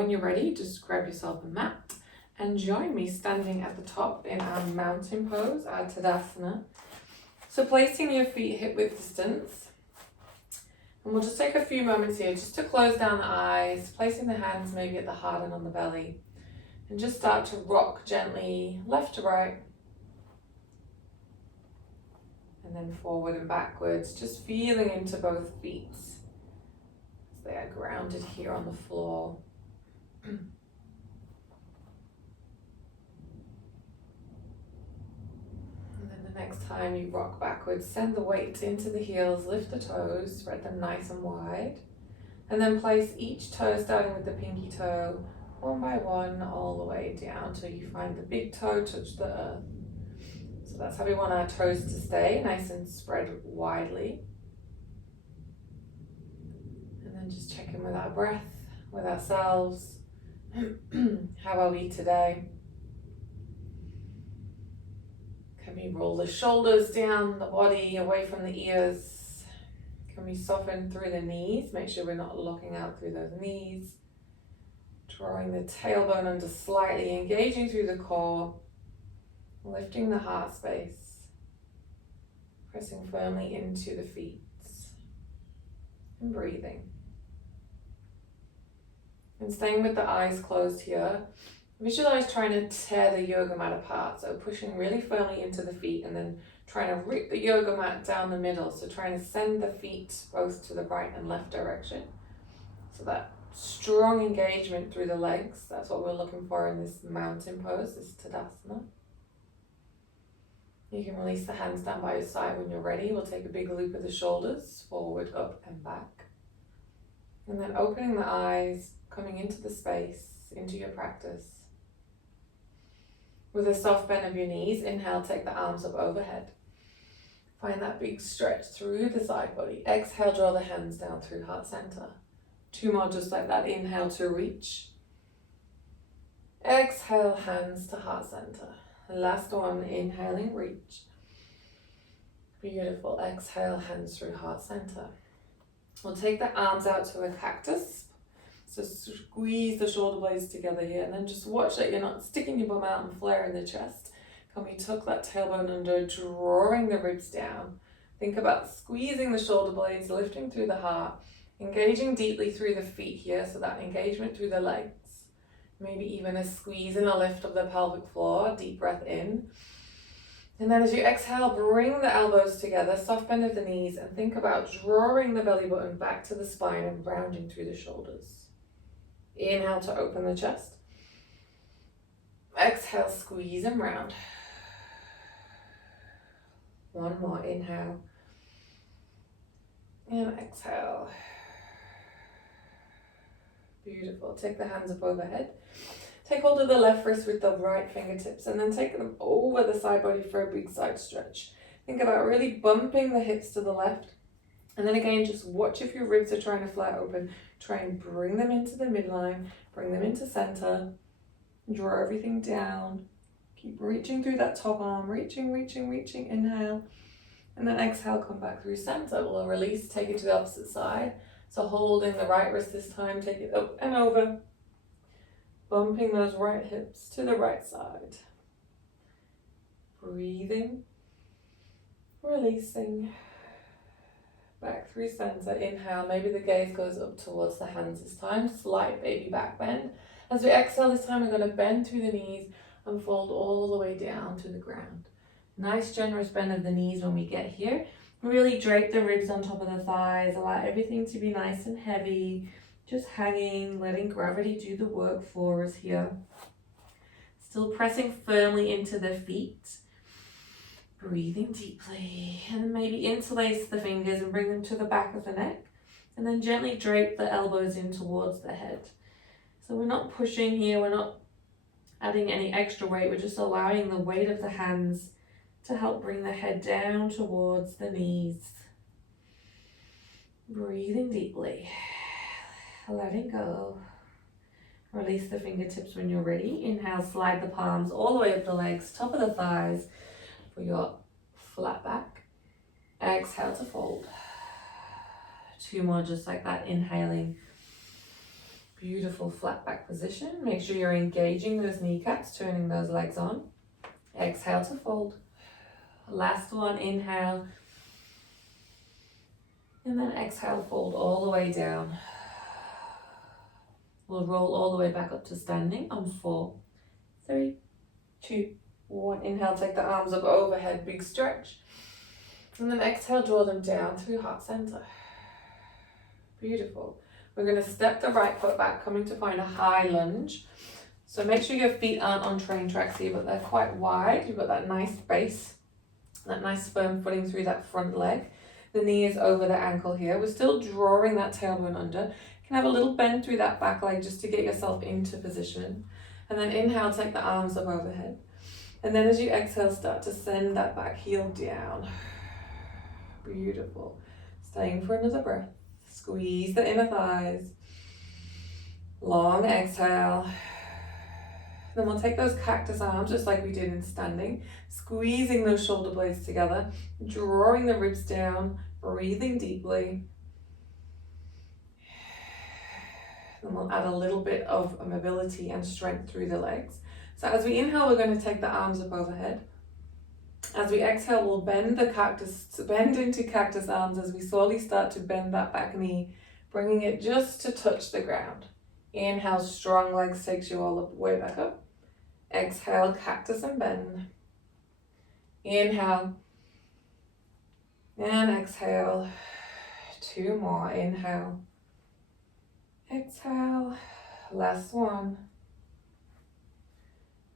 when you're ready, just grab yourself a mat and join me standing at the top in our mountain pose, our Tadasana. So placing your feet hip width distance. And we'll just take a few moments here just to close down the eyes, placing the hands maybe at the heart and on the belly. And just start to rock gently left to right. And then forward and backwards, just feeling into both feet as they are grounded here on the floor. And then the next time you rock backwards, send the weight into the heels, lift the toes, spread them nice and wide. And then place each toe, starting with the pinky toe, one by one, all the way down till you find the big toe touch the earth. So that's how we want our toes to stay, nice and spread widely. And then just check in with our breath, with ourselves. How are we today? Can we roll the shoulders down the body, away from the ears? Can we soften through the knees? Make sure we're not locking out through those knees. Drawing the tailbone under slightly, engaging through the core, lifting the heart space, pressing firmly into the feet, and breathing. And staying with the eyes closed here, visualize trying to tear the yoga mat apart. So pushing really firmly into the feet and then trying to rip the yoga mat down the middle. So trying to send the feet both to the right and left direction. So that strong engagement through the legs, that's what we're looking for in this mountain pose, this Tadasana. You can release the hands down by your side when you're ready. We'll take a big loop of the shoulders, forward, up and back. And then opening the eyes, coming into the space, into your practice. With a soft bend of your knees, inhale, take the arms up overhead. Find that big stretch through the side body. Exhale, draw the hands down through heart center. 2 more just like that. Inhale to reach. Exhale, hands to heart center. Last one, inhaling, reach. Beautiful. Exhale, hands through heart center. We'll take the arms out to a cactus. So squeeze the shoulder blades together here and then just watch that you're not sticking your bum out and flaring the chest. Can we tuck that tailbone under, drawing the ribs down? Think about squeezing the shoulder blades, lifting through the heart, engaging deeply through the feet here, so that engagement through the legs. Maybe even a squeeze and a lift of the pelvic floor, deep breath in. And then as you exhale, bring the elbows together, soft bend of the knees, and think about drawing the belly button back to the spine and rounding through the shoulders. Inhale to open the chest. Exhale, squeeze and round. One more, inhale. And exhale. Beautiful. Take the hands up overhead. Take hold of the left wrist with the right fingertips and then take them over the side body for a big side stretch. Think about really bumping the hips to the left. And then again, just watch if your ribs are trying to flare open. Try and bring them into the midline, bring them into center. Draw everything down. Keep reaching through that top arm, reaching, inhale. And then exhale, come back through center. We'll release, take it to the opposite side. So holding the right wrist this time, take it up and over. Bumping those right hips to the right side. Breathing, releasing. Back through center, inhale, maybe the gaze goes up towards the hands this time, slight baby back bend. As we exhale this time, we're going to bend through the knees and fold all the way down to the ground. Nice generous bend of the knees when we get here. Really drape the ribs on top of the thighs, allow everything to be nice and heavy, just hanging, letting gravity do the work for us here. Still pressing firmly into the feet. Breathing deeply, and maybe interlace the fingers and bring them to the back of the neck, and then gently drape the elbows in towards the head. So we're not pushing here, we're not adding any extra weight, we're just allowing the weight of the hands to help bring the head down towards the knees. Breathing deeply, letting go. Release the fingertips when you're ready. Inhale, slide the palms all the way up the legs, top of the thighs, for your flat back. Exhale to fold. 2 more just like that, inhaling. Beautiful flat back position. Make sure you're engaging those kneecaps, turning those legs on. Exhale to fold. Last one, inhale. And then exhale, fold all the way down. We'll roll all the way back up to standing on 4, 3, 2, 1. Inhale, take the arms up overhead, big stretch. And then exhale, draw them down through heart center. Beautiful. We're going to step the right foot back, coming to find a high lunge. So make sure your feet aren't on train tracks here, but they're quite wide. You've got that nice base, that nice firm footing through that front leg. The knee is over the ankle here. We're still drawing that tailbone under. You can have a little bend through that back leg just to get yourself into position. And then inhale, take the arms up overhead. And then as you exhale, start to send that back heel down. Beautiful. Staying for another breath. Squeeze the inner thighs. Long exhale. Then we'll take those cactus arms just like we did in standing, squeezing those shoulder blades together, drawing the ribs down, breathing deeply. Then we'll add a little bit of mobility and strength through the legs. So as we inhale, we're going to take the arms up overhead. As we exhale, we'll bend into cactus arms as we slowly start to bend that back knee, bringing it just to touch the ground. Inhale, strong legs takes you all the way back up. Exhale, cactus and bend. Inhale. And exhale. 2 more. Inhale. Exhale. Last one.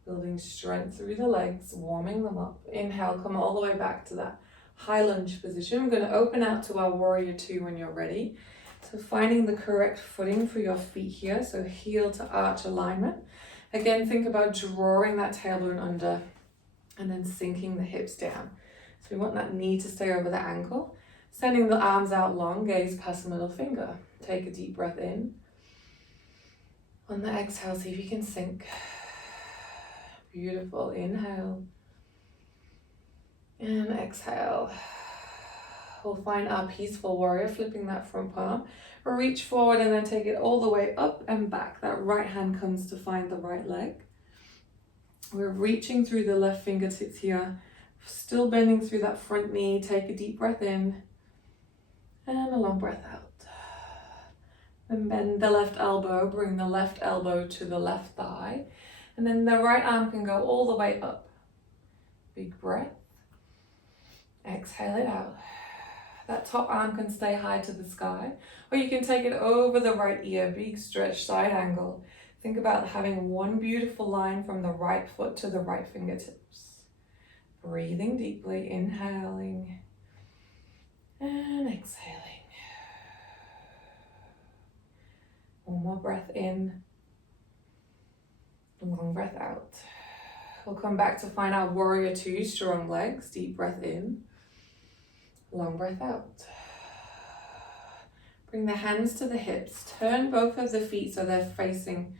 Building strength through the legs, warming them up. Inhale, come all the way back to that high lunge position. We're going to open out to our warrior 2 when you're ready. So finding the correct footing for your feet here. So heel to arch alignment. Again, think about drawing that tailbone under and then sinking the hips down. So we want that knee to stay over the ankle. Sending the arms out long, gaze past the middle finger. Take a deep breath in. On the exhale, see if you can sink. Beautiful. Inhale. And exhale. We'll find our peaceful warrior, flipping that front palm. Reach forward and then take it all the way up and back. That right hand comes to find the right leg. We're reaching through the left fingertips here. Still bending through that front knee. Take a deep breath in. And a long breath out. Then bend the left elbow. Bring the left elbow to the left thigh. And then the right arm can go all the way up. Big breath. Exhale it out. That top arm can stay high to the sky, or you can take it over the right ear, big stretch, side angle. Think about having one beautiful line from the right foot to the right fingertips. Breathing deeply, inhaling and exhaling. One more breath in, long breath out. We'll come back to find our warrior 2, strong legs, deep breath in. Long breath out. Bring the hands to the hips. Turn both of the feet so they're facing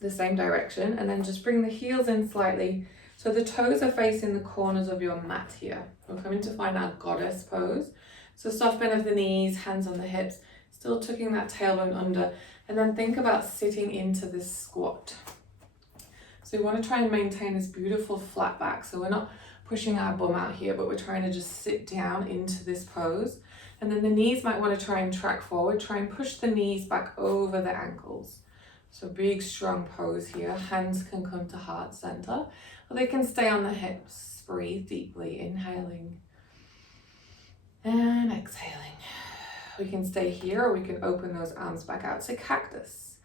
the same direction. And then just bring the heels in slightly so the toes are facing the corners of your mat here. We're coming to find our goddess pose. So soft bend of the knees, hands on the hips. Still tucking that tailbone under. And then think about sitting into this squat. So we want to try and maintain this beautiful flat back. So we're not pushing our bum out here, but we're trying to just sit down into this pose. And then the knees might want to try and track forward. Try and push the knees back over the ankles. So big, strong pose here. Hands can come to heart center, or they can stay on the hips. Breathe deeply, inhaling and exhaling. We can stay here, or we can open those arms back out to cactus.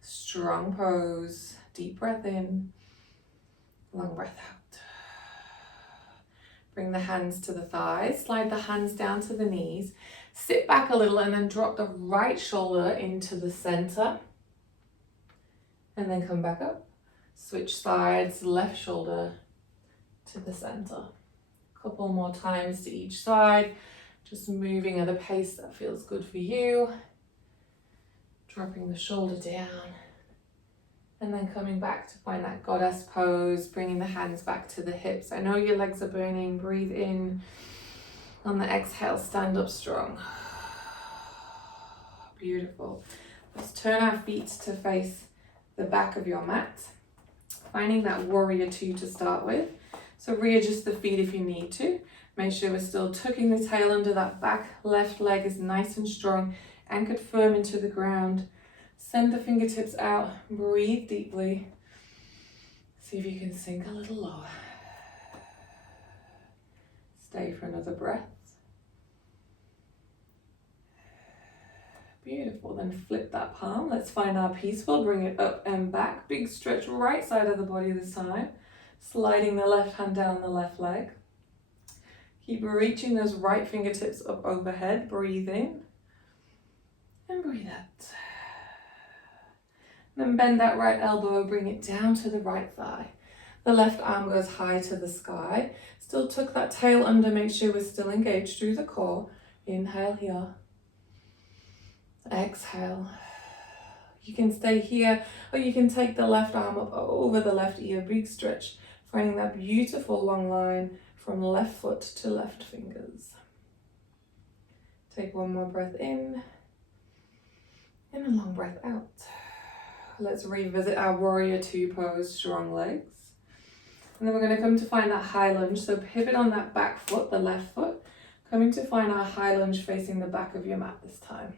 Strong pose, deep breath in, long breath out. Bring the hands to the thighs, slide the hands down to the knees, sit back a little and then drop the right shoulder into the center. And then come back up. Switch sides, left shoulder to the center. A couple more times to each side, just moving at a pace that feels good for you. Dropping the shoulder down. And then coming back to find that goddess pose, bringing the hands back to the hips. I know your legs are burning. Breathe in. On the exhale, stand up strong. Beautiful. Let's turn our feet to face the back of your mat. Finding that warrior two to start with. So readjust the feet if you need to. Make sure we're still tucking the tail under that back. Left leg is nice and strong, anchored firm into the ground. Send the fingertips out, breathe deeply. See if you can sink a little lower. Stay for another breath. Beautiful, then flip that palm. Let's find our peaceful, bring it up and back. Big stretch right side of the body this time. Sliding the left hand down the left leg. Keep reaching those right fingertips up overhead. Breathe in and breathe out. Then bend that right elbow, bring it down to the right thigh. The left arm goes high to the sky. Still tuck that tail under, make sure we're still engaged through the core. Inhale here. Exhale. You can stay here, or you can take the left arm up over the left ear. Big stretch, finding that beautiful long line from left foot to left fingers. Take one more breath in and a long breath out. Let's revisit our warrior two pose, strong legs. And then we're going to come to find that high lunge. So pivot on that back foot, the left foot. Coming to find our high lunge facing the back of your mat this time.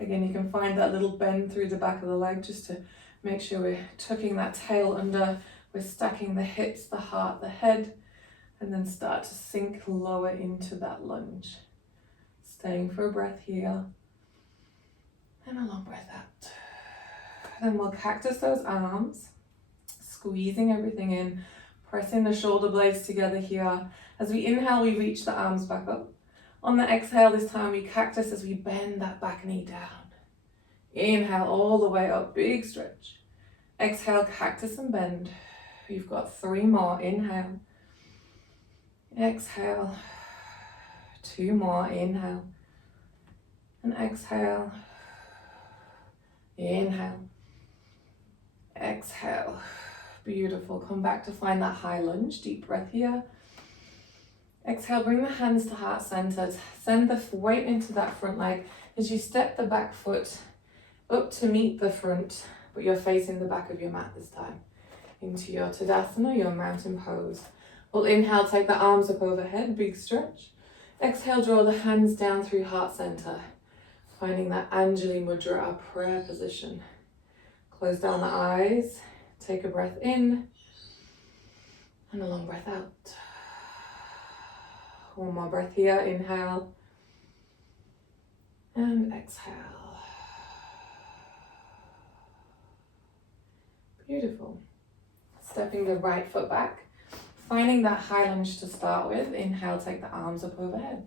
Again, you can find that little bend through the back of the leg just to make sure we're tucking that tail under. We're stacking the hips, the heart, the head, and then start to sink lower into that lunge. Staying for a breath here and a long breath out. Then we'll cactus those arms, squeezing everything in, pressing the shoulder blades together here. As we inhale, we reach the arms back up. On the exhale this time, we cactus as we bend that back knee down. Inhale all the way up, big stretch. Exhale, cactus and bend. You've got 3 more. Inhale. Exhale. 2 more. Inhale. And exhale. Inhale. Exhale. Beautiful. Come back to find that high lunge. Deep breath here. Exhale, bring the hands to heart centered. Send the weight into that front leg as you step the back foot up to meet the front, but you're facing the back of your mat this time. Into your Tadasana, your mountain pose. We'll inhale, take the arms up overhead, big stretch. Exhale, draw the hands down through heart center. Finding that Anjali Mudra, our prayer position. Close down the eyes, take a breath in, and a long breath out. One more breath here, inhale, and exhale. Beautiful. Stepping the right foot back, finding that high lunge to start with. Inhale, take the arms up overhead.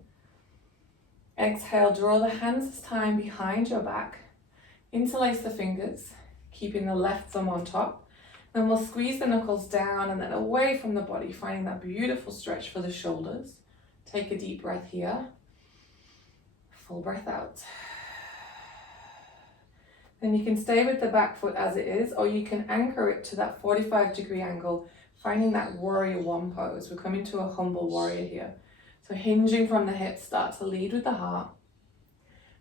Exhale, draw the hands this time behind your back. Interlace the fingers, keeping the left thumb on top. Then we'll squeeze the knuckles down and then away from the body, finding that beautiful stretch for the shoulders. Take a deep breath here. Full breath out. Then you can stay with the back foot as it is, or you can anchor it to that 45-degree angle, finding that warrior one pose. We're coming to a humble warrior here. So hinging from the hips, start to lead with the heart.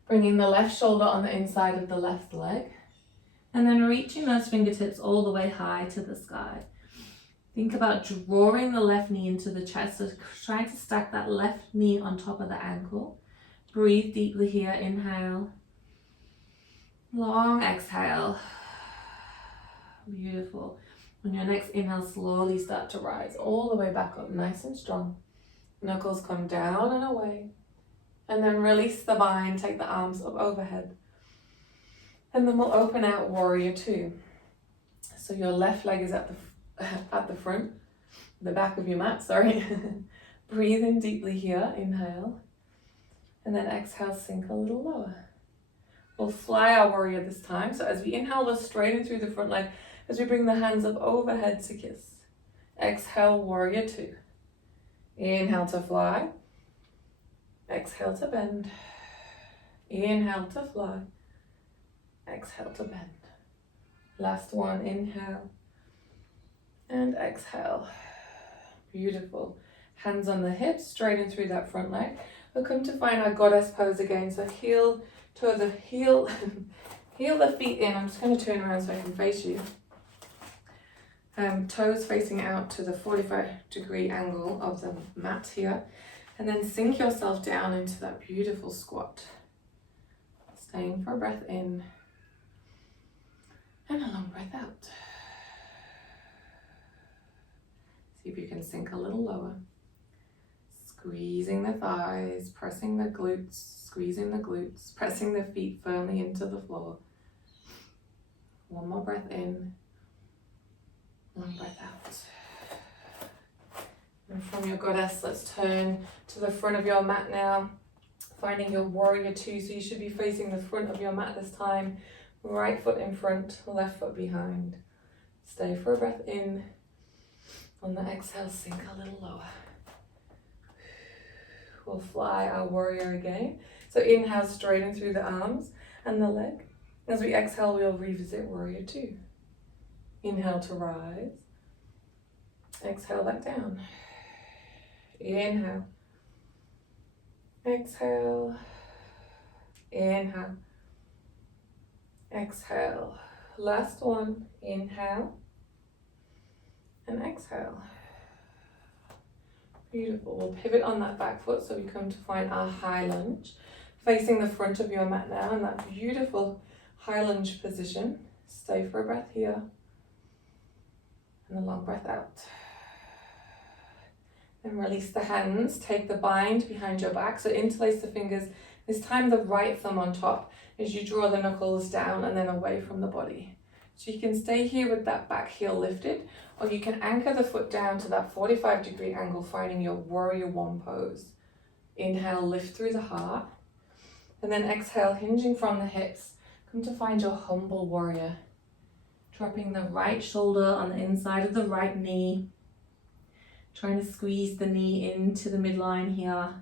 Bringing the left shoulder on the inside of the left leg. And then reaching those fingertips all the way high to the sky. Think about drawing the left knee into the chest. So try to stack that left knee on top of the ankle. Breathe deeply here. Inhale. Long exhale. Beautiful. On your next inhale, slowly start to rise all the way back up, nice and strong. Knuckles come down and away. And then release the bind, take the arms up overhead. And then we'll open out warrior two. So your left leg is at the front, the back of your mat, sorry. Breathe in deeply here, inhale. And then exhale, sink a little lower. We'll fly our warrior this time. So as we inhale, we'll straighten through the front leg as we bring the hands up overhead to kiss. Exhale, warrior two. Inhale to fly. Exhale to bend. Inhale to fly. Exhale to bend. Last one, inhale. And exhale. Beautiful. Hands on the hips, straighten through that front leg. We'll come to find our goddess pose again. So heel to the heel, Heel the feet in. I'm just going to turn around so I can face you. Toes facing out to the 45-degree angle of the mat here. And then sink yourself down into that beautiful squat. Staying for a breath in. And a long breath out. See if you can sink a little lower. Squeezing the thighs, pressing the glutes, squeezing the glutes, pressing the feet firmly into the floor. One more breath in. Long breath out. And from your goddess, let's turn to the front of your mat now. Finding your warrior two, so you should be facing the front of your mat this time. Right foot in front, left foot behind. Stay for a breath in. On the exhale, sink a little lower. We'll fly our warrior again. So inhale, straighten through the arms and the leg. As we exhale, we'll revisit warrior two. Inhale to rise. Exhale back down. Inhale. Exhale. Inhale. Exhale. Last one. Inhale. And exhale. Beautiful. We'll pivot on that back foot so we come to find our high lunge. Facing the front of your mat now in that beautiful high lunge position. Stay for a breath here. And a long breath out. Then release the hands. Take the bind behind your back. So interlace the fingers. This time the right thumb on top as you draw the knuckles down and then away from the body. So you can stay here with that back heel lifted, or you can anchor the foot down to that 45-degree angle, finding your warrior one pose. Inhale, lift through the heart. And then exhale, hinging from the hips. Come to find your humble warrior. Dropping the right shoulder on the inside of the right knee. Trying to squeeze the knee into the midline here.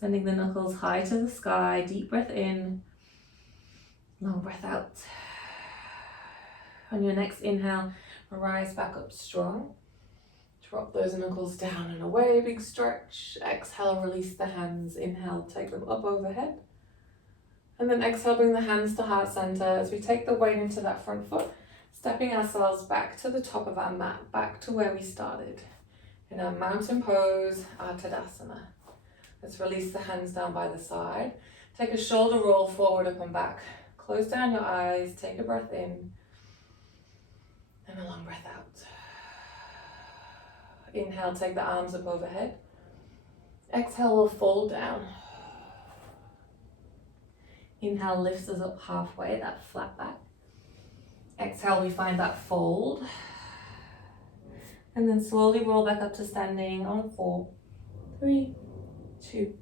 Sending the knuckles high to the sky. Deep breath in. Long breath out. On your next inhale, rise back up strong. Drop those knuckles down and away. Big stretch. Exhale, release the hands. Inhale, take them up overhead. And then exhale, bring the hands to heart center as we take the weight into that front foot. Stepping ourselves back to the top of our mat, back to where we started. In our mountain pose, our Tadasana. Let's release the hands down by the side. Take a shoulder roll forward, up and back. Close down your eyes, take a breath in. And a long breath out. Inhale, take the arms up overhead. Exhale, we'll fold down. Inhale, lifts us up halfway, that flat back. Exhale, we find that fold. And then slowly roll back up to standing on 4, 3, 2,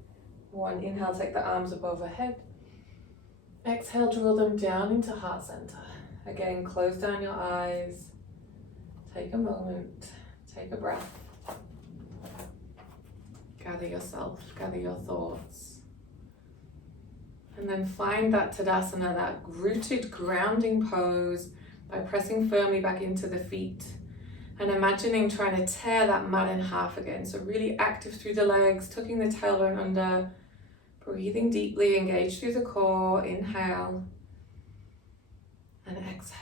1. Inhale, take the arms up overhead. Exhale, draw them down into heart center. Again, close down your eyes. Take a moment, take a breath. Gather yourself, gather your thoughts. And then find that Tadasana, that rooted grounding pose by pressing firmly back into the feet and imagining trying to tear that mat in half again. So really active through the legs, tucking the tailbone under, breathing deeply, engage through the core. Inhale and exhale.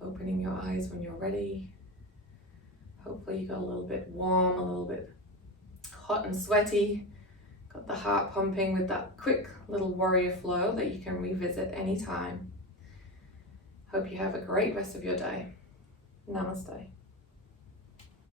Opening your eyes when you're ready. Hopefully you got a little bit warm, a little bit hot and sweaty. Got the heart pumping with that quick little warrior flow that you can revisit anytime. Hope you have a great rest of your day. Namaste.